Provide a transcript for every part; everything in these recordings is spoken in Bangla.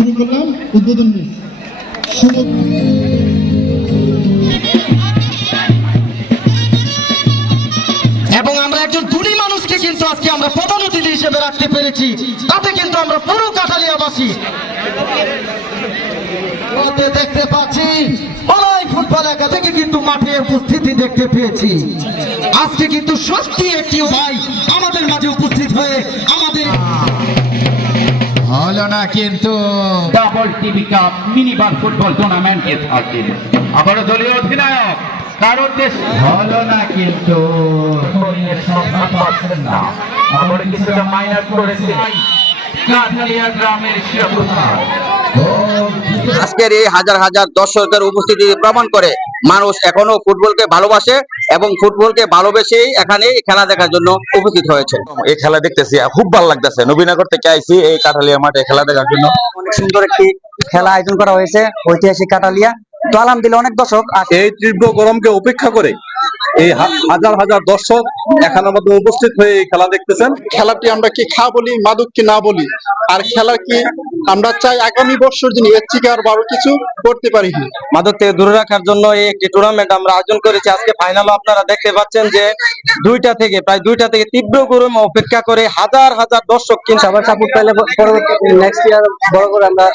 শুরু করলাম উদ্বোধন ম্যাচ। এবং আমরা একজন গুণী মানুষকে কিন্তু আজকে আমরা প্রধান অতিথি হিসেবে রাখতে পেরেছি, তাতে কিন্তু আমরা পুরো কাঠালিয়াবাসী দেখতে পাচ্ছি। বলাই ফুটবল একা থেকে কিন্তু মাঠে উপস্থিতি দেখতে পেয়েছি। আজকে কিন্তু সত্যি একটি ভাই আমাদের মাঝে উপস্থিত হয়ে আমাদের হলো না কিন্তু ডাবল টিভি কাপ মিনি বার ফুটবল টুর্নামেন্টে থাকবে। আবার দলীয় অধিনায়ক কারোর দেশ হলো না কিন্তু আবার কিছুটা মাইনাস করেছে কাঠালিয়া গ্রামের শিরোপা। আজকের এই হাজার হাজার দর্শকদের উপস্থিতি প্রমাণ করে মানুষ এখনো ফুটবলকে ভালোবাসে এবং ফুটবলকে ভালোবেসেই এখানে খেলা দেখার জন্য উপস্থিত হয়েছে। এই খেলা দেখতেছি খুব ভালো লাগতেছে। নবীনগর থেকে আইছি এই কাঠালিয়া মাঠে খেলা দেখার জন্য। অনেক সুন্দর একটি খেলা আয়োজন করা হয়েছে ঐতিহাসিক কাঠালিয়া। তো আলহামদুলিল্লাহ অনেক দর্শক এই তীব্র গরমকে উপেক্ষা করে এই হাজার হাজার দর্শক এখানের মধ্যে উপস্থিত হয়ে এই খেলা দেখতেছেন। খেলাটি আমরা কি খা বলি মাদক কি না বলি, আর খেলা কি আমরা চাই আগামী বছর যিনি এর থেকে আর বড় কিছু করতে পারি। মাদক থেকে দূরে রাখার জন্য এই একটি টুর্নামেন্ট আমরা আয়োজন করেছি। আজকে ফাইনালও আপনারা দেখতে পাচ্ছেন যে প্রায় দুইটা থেকে তীব্র গরম অপেক্ষা করে হাজার হাজার দর্শক কিন্তু আবার সাপোর্ট পাইলে পরবর্তী নেক্সট ইয়ার বড় করে আমরা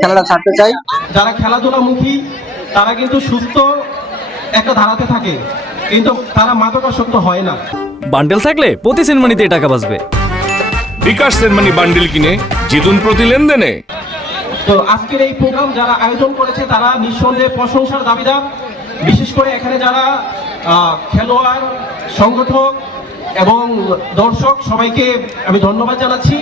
খেলাটা ছাড়তে চাই। যারা খেলাধুলামুখী তারা কিন্তু সুস্থ একটা ধারাতে থাকে, কিন্তু তারা মাদকাসক্ত হয় না। বান্ডেল থাকলে প্রতি সেনমানিতে টাকা বাঁচবে। বিকাশ সেনমানি বান্ডেল কিনে জিতুন প্রতি লেনদেনে। তো আজকের এই প্রোগ্রাম যারা আয়োজন করেছে তারা নিঃসন্দেহে প্রশংসার দাবিদার। বিশেষ করে এখানে যারা খেলোয়াড়, সংগঠক এবং দর্শক সবাইকে আমি ধন্যবাদ জানাচ্ছি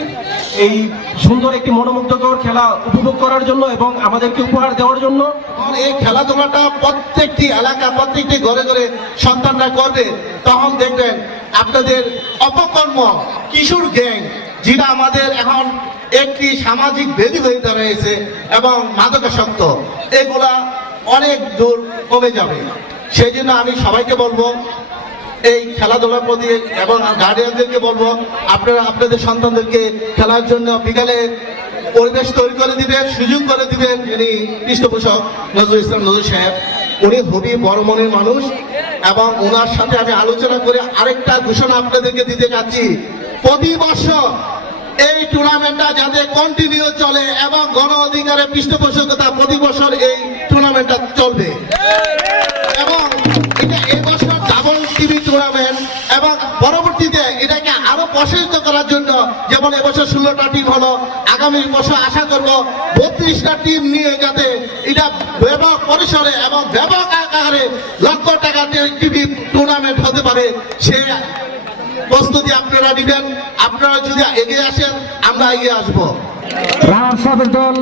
এই সুন্দর একটি মনোমুগ্ধকর খেলা উপভোগ করার জন্য এবং আমাদেরকে উপহার দেওয়ার জন্য। এই খেলাধুলাটা প্রত্যেকটি এলাকা প্রত্যেকটি ঘরে ঘরে সন্তানরা করবে, তখন দেখবেন আপনাদের অপকর্ম কিশোর গ্যাং যেটা আমাদের এখন একটি সামাজিক ব্যাধি হয়ে দাঁড়িয়েছে এবং মাদকাসক্ত, এগুলা অনেক দূর কমে যাবে। সেই জন্য আমি সবাইকে বলবো এই খেলাধুলার প্রতি এবং গার্ডিয়ানদেরকে বলবো আপনারা আপনাদের সন্তানদেরকে খেলার জন্য বিকালে পরিবেশ তৈরি করে দিবেন, সুযোগ করে দিবেন। যিনি পৃষ্ঠপোষক নজরুল ইসলাম নজরুল সাহেব, উনি খুবই বড় মনের মানুষ এবং ওনার সাথে আমি আলোচনা করে আরেকটা ঘোষণা আপনাদেরকে দিতে চাচ্ছি। প্রতি বছর এই টুর্নামেন্টটা যাতে কন্টিনিউ চলে এবং গণ অধিকারের পৃষ্ঠপোষকতা প্রতি বছর এই টুর্নামেন্টটা চলবে এবং এটা এবছর ডাবল টিভি টুর্নামেন্ট এবং পরবর্তীতে এটাকে আরো প্রসারিত করার জন্য, যেমন এবছর 16টা টিম হলো, আগামী বছর আশা করব 32টা টিম নিয়ে যাতে এটা ব্যাপক পরিসরে এবং ব্যাপক আকারে লক্ষ টাকা টিভি টুর্নামেন্ট হতে পারে। সে প্রস্তুতি আপনারা নেবেন। আপনারা যদি এগিয়ে আসেন আমরা এগিয়ে আসবো। রানার সাবেক দল